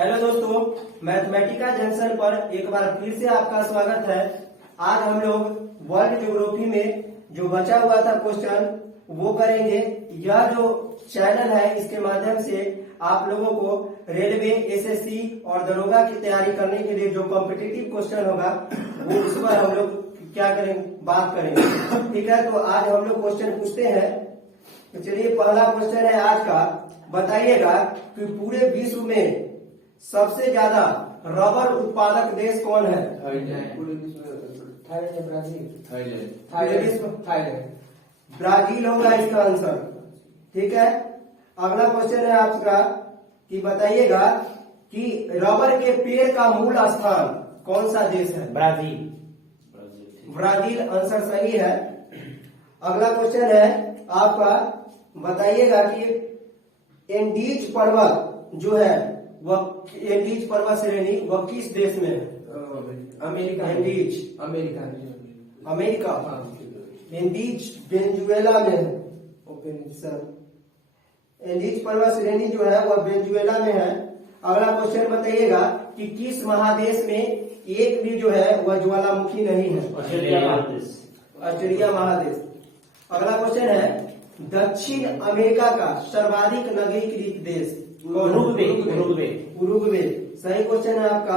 Hello दोस्तों, Mathematica junction पर एक बार फिर से आपका स्वागत है। आज हम लोग वर्ल्ड ज्योग्राफी में जो बचा हुआ था क्वेश्चन वो करेंगे। यह जो चैनल है इसके माध्यम से आप लोगों को रेलवे, एसएससी और दरोगा की तैयारी करने के लिए जो कॉम्पिटिटिव क्वेश्चन होगा वो उस पर हम लोग क्या करेंगे, बात करेंगे। ठीक है, तो आज हम लोग क्वेश्चन पूछते हैं। तो चलिए, पहला क्वेश्चन है आज का। बताइएगा कि पूरे विश्व में सबसे ज्यादा रबर उत्पादक देश कौन है? ब्राजील होगा इसका आंसर। ठीक है, अगला क्वेश्चन है आपका कि बताइएगा कि रबर के पेड़ का मूल स्थान कौन सा देश है? ब्राजील। ब्राजील आंसर सही है। अगला क्वेश्चन है आपका, बताइएगा कि एंडीज पर्वत जो है वह एंडीज पर्वत श्रेणी वह किस देश में है? America. Andes America. Andes Venezuela में है। एंडीज पर्वत श्रेणी जो है वह वेनेजुएला में है। अगला क्वेश्चन बताइएगा कि किस महादेश में एक भी जो है वह ज्वालामुखी नहीं है? ऑस्ट्रेलिया महादेश। अगला क्वेश्चन है, दक्षिण अमेरिका का सर्वाधिक नगरीकृत देश? उरुग्वे। सही क्वेश्चन है आपका।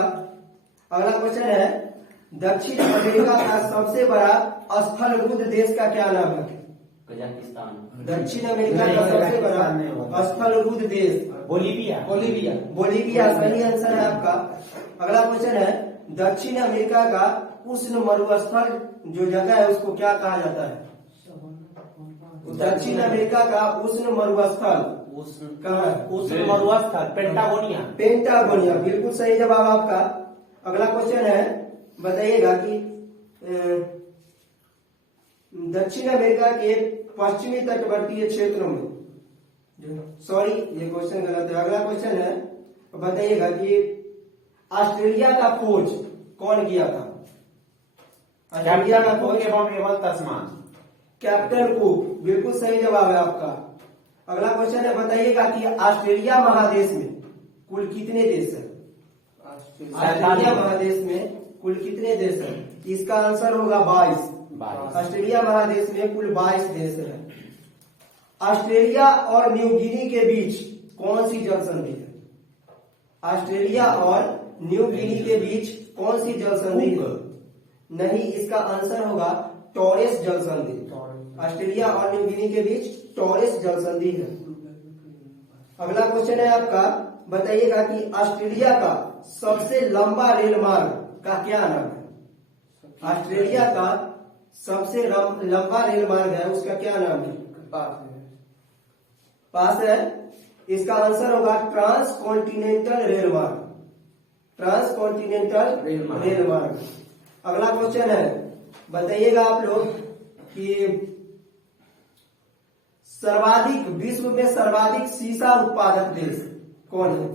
अगला क्वेश्चन है, दक्षिण अमेरिका का सबसे बड़ा स्थलरुद्ध देश का क्या नाम है? कजाकिस्तान। दक्षिण अमेरिका का सबसे बड़ा स्थलरुद्ध देश? बोलीविया सही आंसर है आपका। अगला क्वेश्चन है, दक्षिण अमेरिका का उष्ण मरुस्थल जो जगह है उसको क्या कहा जाता है? दक्षिण अमेरिका का उष्ण मरुस्थल कहाँ है? उष्ण मरुस्थल पेंटागोनिया। बिल्कुल सही जवाब आपका। अगला क्वेश्चन है, बताइएगा कि दक्षिण अमेरिका के पश्चिमी तटवर्तीय क्षेत्रों में सॉरी ये क्वेश्चन गलत है। अगला क्वेश्चन है, बताइएगा कि ऑस्ट्रेलिया का खोज कौन किया था? ऑस्ट्रेलिया का खोज कैप्टन कुक। बिल्कुल सही जवाब है आपका। अगला क्वेश्चन है, बताइएगा कि ऑस्ट्रेलिया महादेश में कुल कितने देश है? ऑस्ट्रेलिया महादेश में कुल कितने देश है? इसका आंसर होगा 22। ऑस्ट्रेलिया महादेश में कुल 22 देश है। ऑस्ट्रेलिया और न्यू गिनी के बीच कौन सी जल संधि है? ऑस्ट्रेलिया और न्यू गिनी के बीच कौन सी जल संधि है? नहीं, इसका आंसर होगा टॉरेस जल संधि। ऑस्ट्रेलिया और न्यू गिनी के बीच टॉरेस जल संधि है। अगला क्वेश्चन है आपका, बताइएगा कि ऑस्ट्रेलिया का सबसे लंबा रेल मार्ग का क्या नाम है? ऑस्ट्रेलिया का सबसे लंबा रेल मार्ग है उसका क्या नाम है? पास है। इसका आंसर होगा ट्रांस कॉन्टिनेंटल रेल मार्ग। ट्रांस रेल मार्ग। अगला क्वेश्चन है, बताइएगा आप लोग कि विश्व में सर्वाधिक सीसा उत्पादक देश कौन है?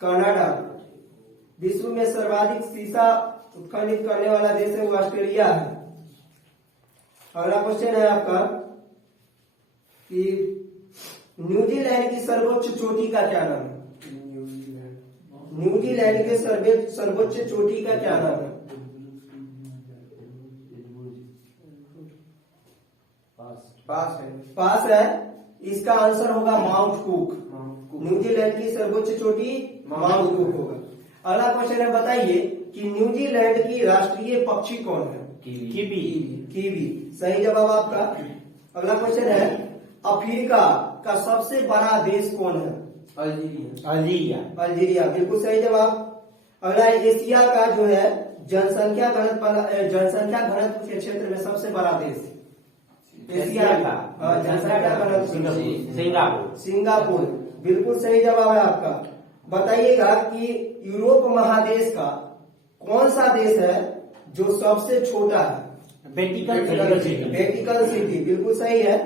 कनाडा। विश्व में सर्वाधिक सीसा उत्खनन करने वाला देश है वो ऑस्ट्रेलिया है। अगला क्वेश्चन है आपका कि न्यूजीलैंड की सर्वोच्च चोटी का क्या नाम है? न्यूजीलैंड के सर्वोच्च चोटी का क्या नाम है? पास है। इसका आंसर होगा माउंट कुक। न्यूजीलैंड की सर्वोच्च चोटी माउंट कुक होगा। अगला क्वेश्चन है, बताइए कि न्यूजीलैंड की राष्ट्रीय पक्षी कौन है? कीवी। सही जवाब आपका। अगला क्वेश्चन है, अफ्रीका का सबसे बड़ा देश कौन है? अल्जीरिया। बिल्कुल सही जवाब। अगला, एशिया का जो है जनसंख्या घनत्व के क्षेत्र में सबसे बड़ा देश? एशिया का जनसंख्या घनत्व सिंगापुर। बिल्कुल सही जवाब है आपका। बताइएगा कि यूरोप महादेश का कौन सा देश है जो सबसे छोटा है? Vatican city. बिल्कुल सही है।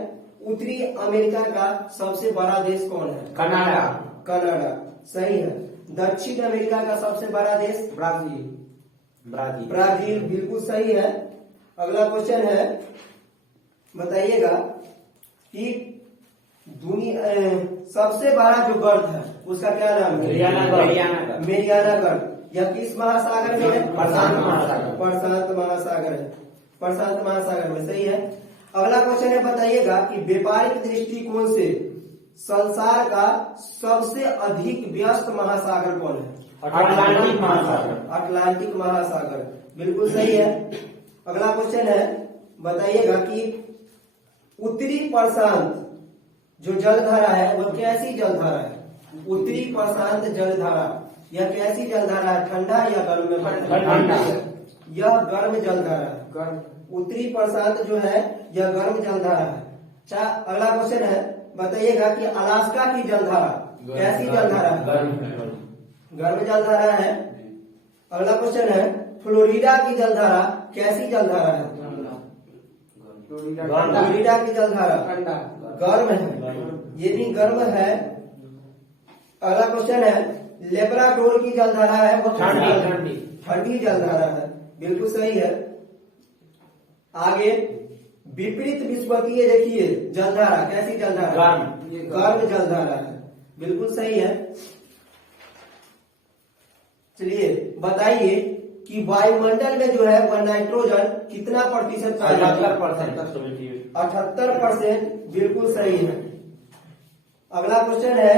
उत्तरी अमेरिका का सबसे बड़ा देश कौन है? कनाडा। सही है। दक्षिण अमेरिका का सबसे बड़ा देश? ब्राजील। बिल्कुल सही है। अगला क्वेश्चन है, बताइएगा कि सबसे बड़ा जो गर्त है उसका क्या नाम है? मेरियाना गर्त। यह किस महासागर में है? प्रशांत महासागर। प्रशांत महासागर है, प्रशांत महासागर में, सही है। अगला क्वेश्चन है, बताइएगा कि व्यापारिक दृष्टिकोण से संसार का सबसे अधिक व्यस्त महासागर कौन है? अटलांटिक महासागर। अटलांटिक महासागर, बिल्कुल सही है। अगला क्वेश्चन है, बताइएगा कि उत्तरी प्रशांत जो जलधारा है वह कैसी जलधारा है? उत्तरी प्रशांत जलधारा यह कैसी जलधारा है? ठंडा या गर्म में? ठंडा। यह गर्म जलधारा है। उत्तरी प्रशांत जो है यह गर्म जलधारा है। अच्छा, अगला क्वेश्चन है, बताइएगा कि अलास्का की जलधारा कैसी जलधारा है? गर्म जलधारा है। अगला क्वेश्चन है, फ्लोरिडा की जलधारा कैसी जलधारा है? फ्लोरिडा की जलधारा गर्म है, ये भी गर्म है। अगला क्वेश्चन है, लेब्राडोर की जलधारा है वो ठंडी जलधारा है, बिल्कुल सही है। आगे विपरीत विषुवतीय देखिए जलधारा कैसी जलधारा? गर्म जलधारा है, बिल्कुल सही है। चलिए बताइए कि वायुमंडल में जो है वह नाइट्रोजन कितना प्रतिशत पाया जाता है? 78%, बिल्कुल सही है। अगला क्वेश्चन है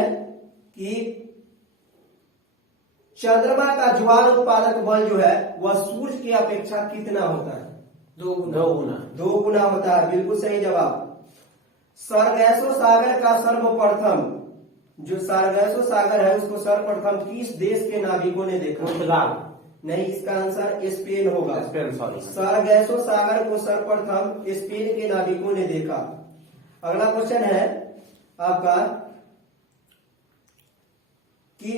कि चंद्रमा का ज्वार उत्पादक बल जो है वह सूर्य की अपेक्षा कितना होता है? 2 गुना। 2 गुना होता है, बिल्कुल सही जवाब। सरगैसो सागर का सर्वप्रथम जो सरगैसो सागर है उसको सर्वप्रथम किस देश के नाविकों ने देखा? पुर्तगाल। नहीं, इसका आंसर स्पेन होगा। सॉरी। सरगैसो सागर को सर्वप्रथम स्पेन के नाविकों ने देखा। अगला क्वेश्चन है आपका कि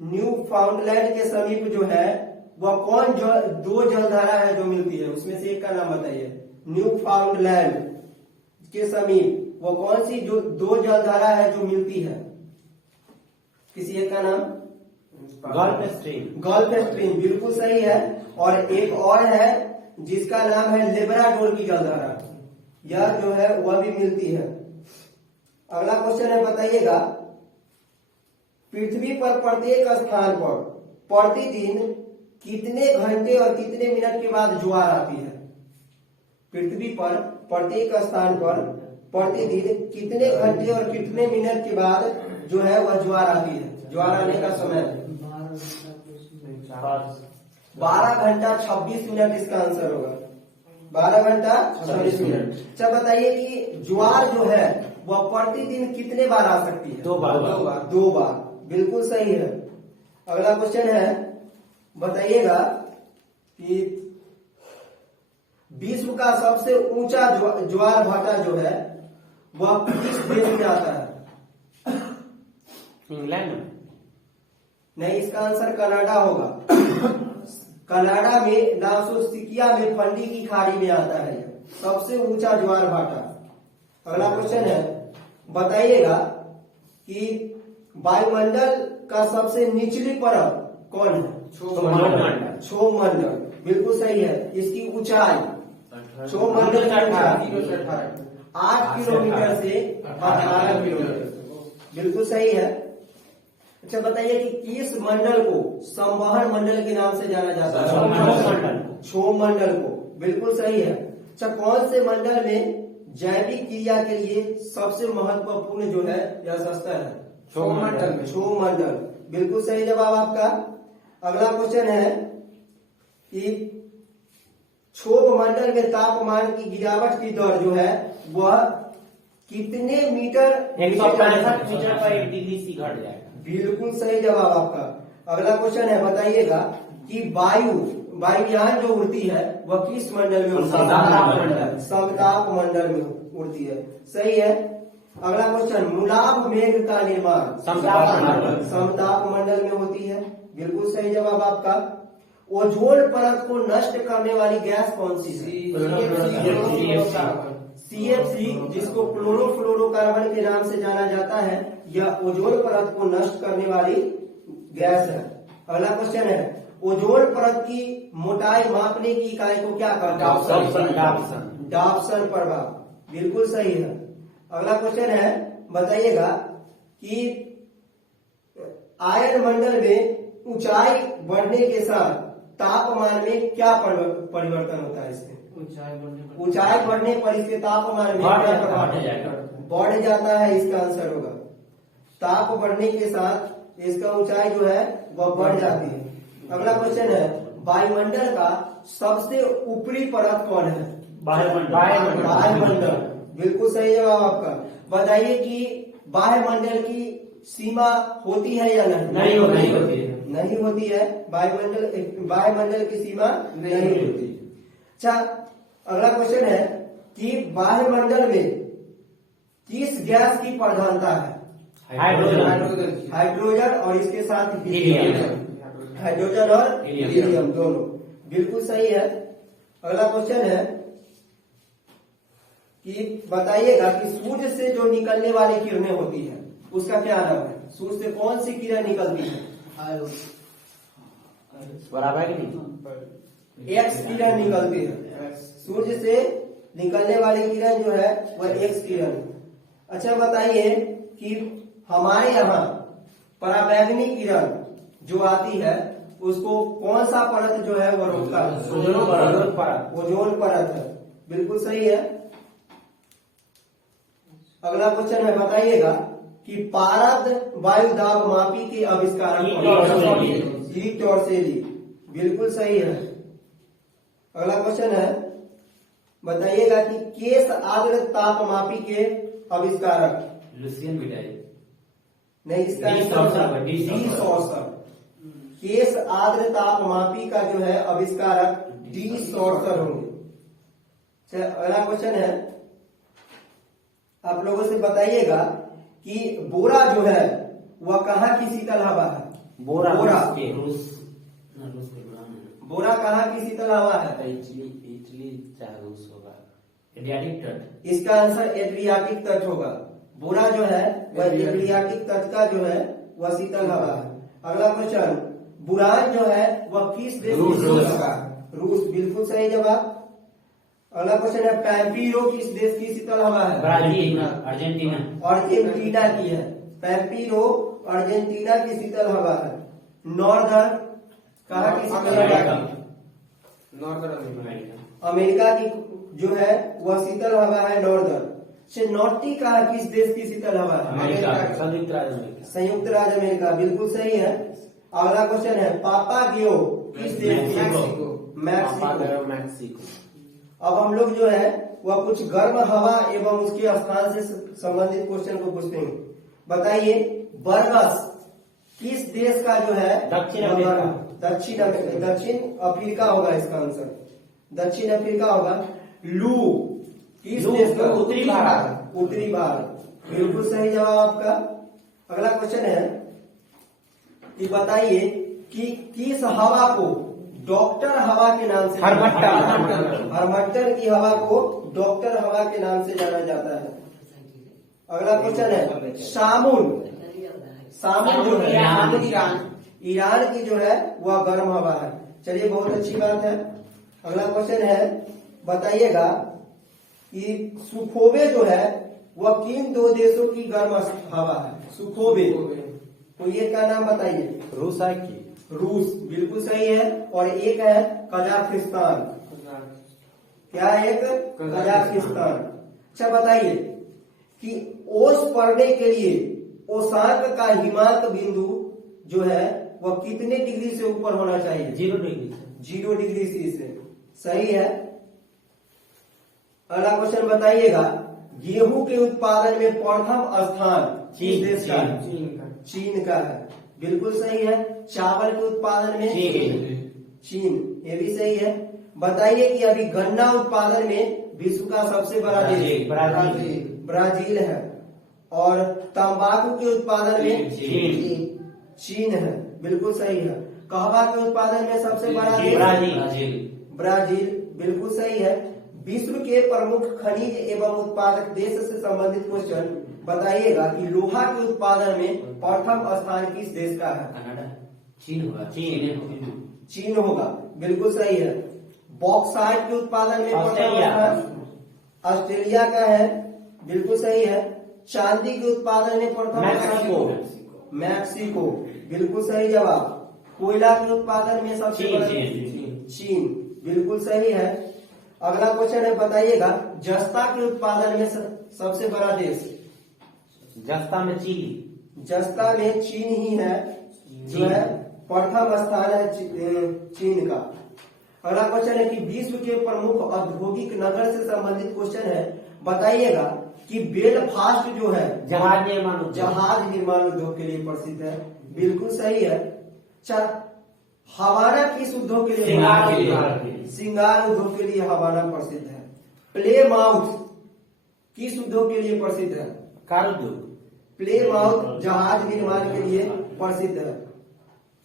न्यू फाउंडलैंड के समीप जो है वह कौन दो जलधारा है जो मिलती है? उसमें से एक का नाम बताइए। न्यू फाउंडलैंड के समीप वो कौन सी जो 2 जलधारा है जो मिलती है? किसी एक का नाम? Gulf stream. गल्फ स्ट्रीम, बिल्कुल सही है। और एक और है जिसका नाम है लेब्राडोर की जलधारा, यह जो है वह भी मिलती है। अगला क्वेश्चन है, बताइएगा पृथ्वी पर प्रत्येक स्थान पर प्रतिदिन कितने घंटे और कितने मिनट के बाद ज्वार आती है? पृथ्वी पर प्रत्येक स्थान पर प्रतिदिन कितने घंटे और कितने मिनट के बाद जो है वह ज्वार आती है? ज्वार आने का समय 12 घंटा 26 मिनट इसका आंसर होगा। 12 घंटा 26 मिनट। अच्छा बताइए कि ज्वार जो है वह प्रतिदिन कितने बार आ सकती है? 2 बार। 2 बार, बिल्कुल सही है। अगला क्वेश्चन है, बताइएगा कि विश्व का सबसे ऊंचा ज्वार भाटा जो है वह किस देश में आता है? इंग्लैंड। नहीं, इसका आंसर कनाडा होगा। कनाडा में नासोसिकिया में फंडी की खाड़ी में आता है सबसे ऊंचा ज्वार भाटा। अगला क्वेश्चन है, बताइएगा कि वायुमंडल का सबसे निचली परत कौन है? क्षोभ मंडल, बिल्कुल सही है। इसकी ऊंचाई क्षोभ मंडल की ऊंचाई 8 किलोमीटर से 18 किलोमीटर, बिल्कुल सही है। अच्छा बताइए कि किस मंडल को संवहन मंडल के नाम से जाना जाता है? क्षोभ मंडल को, बिल्कुल सही है। अच्छा, कौन से मंडल में जैविक क्रिया के लिए सबसे महत्वपूर्ण जो है यह स्तर है? क्षोभ मंडल, बिल्कुल सही जवाब आपका। अगला क्वेश्चन है कि क्षोभ मंडल में तापमान की गिरावट की दर जो है वह कितने मीटर? 165 मीटर पर 1 डिग्री सी घट जाएगा। बिल्कुल सही जवाब आपका। अगला क्वेश्चन है, बताइएगा कि वायुयान जो उड़ती है वह किस मंडल में उड़ती है? समताप मंडल में उड़ती है, सही है। अगला क्वेश्चन, मूलाभ मेघ का निर्माण समताप मंडल में होती है, बिल्कुल सही जवाब आपका। ओजोन परत को नष्ट करने वाली गैस कौन सी है? CFC, जिसको क्लोरोफ्लोरोकार्बन के नाम से जाना जाता है, यह ओजोन परत को नष्ट करने वाली गैस है। अगला क्वेश्चन है, ओजोन परत की मोटाई मापने की इकाई को क्या कहते हैं? डॉप्सन। डॉप्सन प्रभाव, बिल्कुल सही है। अगला क्वेश्चन है, बताइएगा कि आयन मंडल में ऊंचाई बढ़ने के साथ तापमान में क्या परिवर्तन होता है? इसमें ऊंचाई बढ़ने पर इसके तापमान में क्या प्रभाव? बढ़ जाता है, इसका आंसर होगा। ताप बढ़ने के साथ इसका ऊंचाई जो है वह बढ़ जाती है। अगला क्वेश्चन है, वायुमंडल का सबसे ऊपरी परत कौन है? वायुमंडल। बिल्कुल सही जवाब आपका। बताइए कि वायुमंडल की सीमा होती है या नहीं? नहीं होती है। नहीं होती है। वायुमंडल की सीमा नहीं होती। अच्छा, अगला क्वेश्चन है कि वायुमंडल में किस गैस की प्रधानता है? हाइड्रोजन और इसके साथ हीलियम। हाइड्रोजन और हीलियम दोनों। बिल्कुल सही है। अगला क्वेश्चन है कि बताइएगा कि सूर्य से जो निकलने वाली किरणें होती है उसका क्या नाम है? सूर्य से कौन सी किरण निकलती है? बराबर है कि नहीं? एक्स किरण निकलती है। सूर्य से निकलने वाली किरण जो है वह एक्स किरण। अच्छा, बताइए कि हमारे यहाँ पराबैंगनी किरण जो आती है उसको कौन सा परत जो है वह रोकता है? ओजोन परत है। बिल्कुल सही है। अगला क्वेश्चन है, बताइएगा कि पारद वायु दाब मापी के आविष्कारक जी टॉर्सेली। बिल्कुल सही है। अगला क्वेश्चन है, बताइएगा कि केस आर्द्र तापमापी के आविष्कारक? लुसियन बिटाई। नहीं, इसका डी सॉर्सर। केस आर्द्र तापमापी का जो है आविष्कारक डी सॉर्सर होंगे। अगला क्वेश्चन है, आप लोगों से बताइएगा कि बोरा जो है वह कहाँ की शीतल हवा है? बोरा कहाँ की शीतल हवा है? इटली चाहे रूस होगा। एड्रियाटिक तट। इसका आंसर एड्रियाटिक तट होगा। बोरा जो है वह एड्रियाटिक तट का जो है वह शीतल हवा है। अगला क्वेश्चन, बुरान जो है वह किस देश की शीतल हवा है? रूस। बिल्कुल सही जवाब। अगला क्वेश्चन है, पैम्पिरो किस देश की शीतल हवा है? ब्राजील। अर्जेंटीना। अर्जेंटीना की है। पैम्पिरो अर्जेंटीना की शीतल हवा है। नॉर्दर्न कहाँ की शीतल हवा है? अमेरिका। अमेरिका की जो है वह शीतल हवा है नॉर्दर्न से। नॉर्टी कहाँ किस देश की शीतल हवा है? अमेरिका। संयुक्त राज्य अमेरिका। संयुक्त राज्य अमेरिका। बिल्कुल सही है। अगला क्वेश्चन है, पापा गियो किस देश की? मैक्सिको। अब हम लोग जो है वह कुछ गर्म हवा एवं उसके स्थान से संबंधित क्वेश्चन को पूछते हैं। बताइए, बर्गस किस देश का जो है? दक्षिण अफ्रीका। दक्षिण अफ्रीका होगा इसका आंसर। दक्षिण अफ्रीका होगा। लू किस देश का? उत्तरी भारत। उत्तरी भारत। बिल्कुल सही जवाब आपका। अगला क्वेश्चन है कि बताइए कि किस हवा को डॉक्टर हवा के नाम से? हरमट्टर की हवा को डॉक्टर हवा के नाम से जाना जाता है। अगला क्वेश्चन है, सामुन जो है ईरान की जो है वह गर्म हवा है। चलिए, बहुत अच्छी बात है। अगला क्वेश्चन है, बताइएगा कि सुखोवे जो है वह किन दो देशों की गर्म हवा है? सुखोवे, तो ये क्या नाम बताइए? रूस है की? रूस। बिल्कुल सही है। और एक है कजाकिस्तान। क्या? एक कजाकिस्तान। अच्छा, बताइए कि ओस पढ़ने के लिए ओसाक का हिमांक बिंदु जो है वह कितने डिग्री से ऊपर होना चाहिए? 0 डिग्री। 0 डिग्री सी से। सही है। अगला क्वेश्चन बताइएगा, गेहूं के उत्पादन में प्रथम स्थान किस देश का? चीन का है। बिल्कुल सही है। चावल के उत्पादन में चीन, ये भी सही है। बताइए कि अभी गन्ना उत्पादन में विश्व का सबसे बड़ा देश ब्राजील है। और तंबाकू के उत्पादन में चीन है। बिल्कुल सही है। कहवा के उत्पादन में सबसे बड़ा देश ब्राजील। बिल्कुल सही है। विश्व के प्रमुख खनिज एवं उत्पादक देश से संबंधित क्वेश्चन बताइएगा कि लोहा के उत्पादन में प्रथम स्थान किस देश का है? कनाडा। चीन होगा। चीन होगा। बिल्कुल सही है। बॉक्साइट के उत्पादन में प्रथम स्थान ऑस्ट्रेलिया का है। बिल्कुल सही है। चांदी के उत्पादन में प्रथम मैक्सिको। मैक्सिको, बिल्कुल सही जवाब। कोयला के उत्पादन में सबसे चीन, बड़ा चीन, बिल्कुल सही है। अगला क्वेश्चन है, बताइएगा जस्ता के उत्पादन में सबसे बड़ा देश। जस्ता में चिली। जस्ता में चीन ही है, जो है प्रथम स्थान है चीन का। अगला क्वेश्चन है कि विश्व के प्रमुख औद्योगिक नगर से संबंधित क्वेश्चन है, बताइएगा कि बेलफास्ट जो है जहाज निर्माण उद्योग। जहाज निर्माण उद्योग के लिए प्रसिद्ध है, बिल्कुल सही है। हवाना किस उद्योग के लिए? श्रृंगार उद्योग के लिए हवाना प्रसिद्ध है। प्लेमाउथ किस उद्योग के लिए प्रसिद्ध है? कार उद्योग। प्लेमाउथ जहाज निर्माण के लिए प्रसिद्ध है।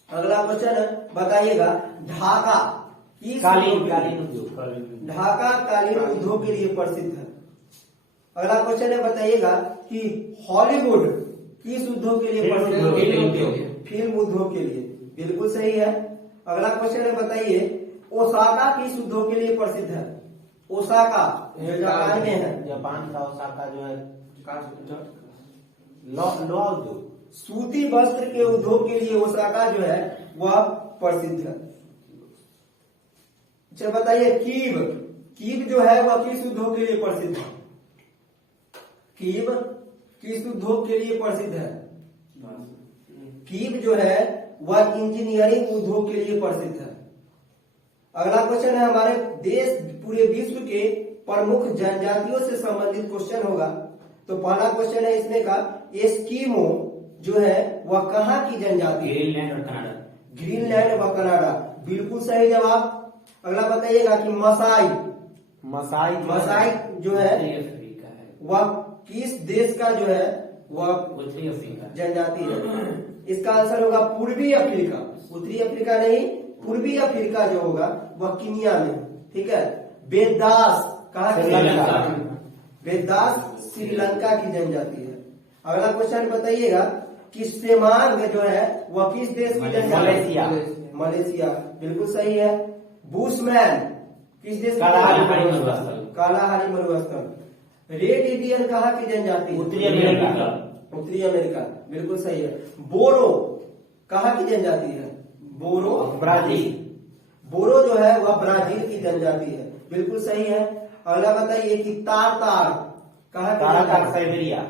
अगला क्वेश्चन है, बताइएगा ढाका किस कालीन उद्योग? उद्योग। ढाका कालीन उद्योग के लिए प्रसिद्ध है। अगला क्वेश्चन है, बताइएगा कि हॉलीवुड किस उद्योग के लिए प्रसिद्ध है? फिल्म उद्योग के लिए, बिल्कुल सही है। अगला क्वेश्चन है, बताइए ओसाका किस उद्योग के लिए प्रसिद्ध है? ओसाका जो जापान में है। जापान का ओसाका जो है लोहा उद्योग। सूती वस्त्र के उद्योग के लिए ओसाका जो है वह प्रसिद्ध है। अच्छा बताइए कीव, कीव जो है वह किस उद्योग के लिए प्रसिद्ध है? कीव किस उद्योग के लिए प्रसिद्ध है? कीव जो है वह इंजीनियरिंग उद्योग के लिए प्रसिद्ध है। अगला क्वेश्चन है, हमारे देश पूरे विश्व के प्रमुख जनजातियों से संबंधित क्वेश्चन होगा। तो पहला क्वेश्चन है इसमें का, एस्किमो जो है वह कहाँ की जनजाति है? ग्रीनलैंड और कनाडा। ग्रीनलैंड व कनाडा, बिल्कुल सही जवाब। अगला बताइएगा कि मसाई, मसाई जो है अफ्रीका है। वह किस देश का जो है वह उत्तरी अफ्रीका। जनजाति है? इसका आंसर होगा पूर्वी अफ्रीका। उत्तरी अफ्रीका नहीं, पूर्वी अफ्रीका जो होगा वह कीनिया में। ठीक है। बेदास कहाँ की? श्रीलंका। बेदास श्रीलंका की जनजाति है। अगला क्वेश्चन बताइएगा कि सेमांग जो है वह किस देश की जनजाति है? मलेशिया, बिल्कुल सही है। बुशमैन किस देश की? कालाहारी मरुस्थल। रेड इंडियन कहाँ की जनजाति? उत्तरी अमेरिका। उत्तरी अमेरिका, बिल्कुल सही है। बोरो कहाँ की जनजाति है? बोरो ब्राजील। बोरो जो है वह ब्राजील की जनजाति है, बिल्कुल सही है। अगला बताइए कि तार कहाँ की जनजाति? साइबेरिया।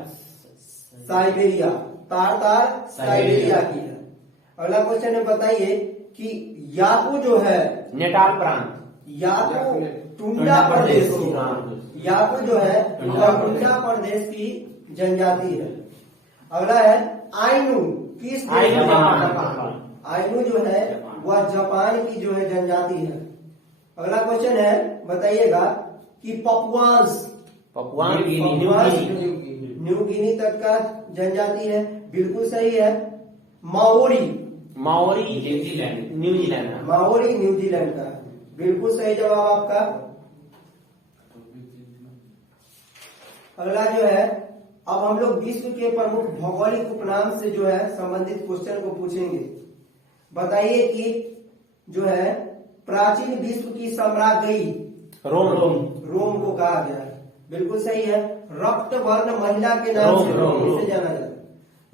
साइबेरिया, तार साइबेरिया की है। अगला क्वेश्चन है, बताइए कि याकू जो है नेपाल प्रांत। याकू टुंडा प्रदेश की, याकू जो है वह टुंडा प्रदेश की जनजाति है। अगला है आइनू किस देश की? आइनू जो है वह जापान की जो है जनजाति है। अगला क्वेश्चन है, बताइएगा कि पपुआंस न्यू गिनी तक का जनजाति है, बिल्कुल सही है। Maori New Zealand. माओरी न्यूजीलैंड का, बिल्कुल सही जवाब आपका। अगला जो है, अब हम लोग विश्व के प्रमुख भौगोलिक उपनाम से जो है संबंधित क्वेश्चन को पूछेंगे। बताइए कि जो है प्राचीन विश्व की साम्राज्ञी रोम को कहा गया है, बिल्कुल सही है। रक्त वर्ण महिला के नाम से किसे जाना जाता है?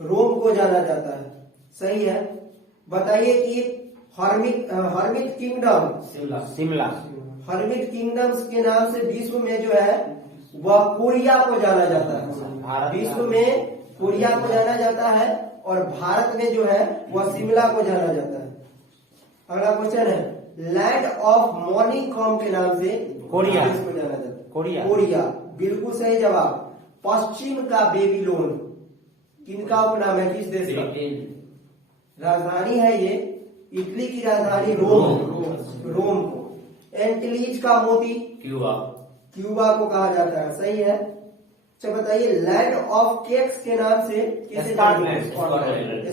रोम को जाना जाता है, सही है। बताइए कि hermit kingdom Shimla. Hermit kingdoms के नाम से विश्व में जो है वह कोरिया को जाना जाता है। विश्व में कोरिया को जाना जाता है और भारत में जो है वह शिमला को जाना जाता है। अगला क्वेश्चन है, लैंड ऑफ मॉर्निंग कॉम के नाम से कोरिया को जाना जाता है? कोरिया, बिल्कुल सही जवाब। पश्चिम का बेबीलोन किनका उपनाम है, किस देश का? राजधानी है ये, इटली की राजधानी रोम को। एंटिलीज का मोती क्यूबा को कहा जाता है, सही है। अच्छा बताइए, लैंड ऑफ केक्स के नाम से किसे?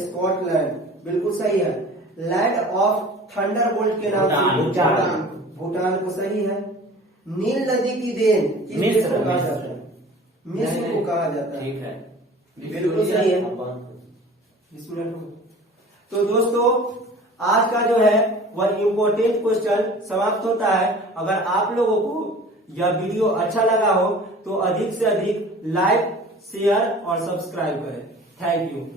स्कॉटलैंड, बिल्कुल सही है। लैंड ऑफ थंडरबोल्ट के नाम से भूटान को, सही है। नील नदी की देन किस देश को कहा जाता है? मिस्र को कहा जाता है, ठीक है, बिल्कुल सही है। तो दोस्तों आज का जो है वह इम्पोर्टेंट क्वेश्चन समाप्त होता है। अगर आप लोगों को यह वीडियो अच्छा लगा हो तो अधिक से अधिक लाइक शेयर और सब्सक्राइब करें। Thank you.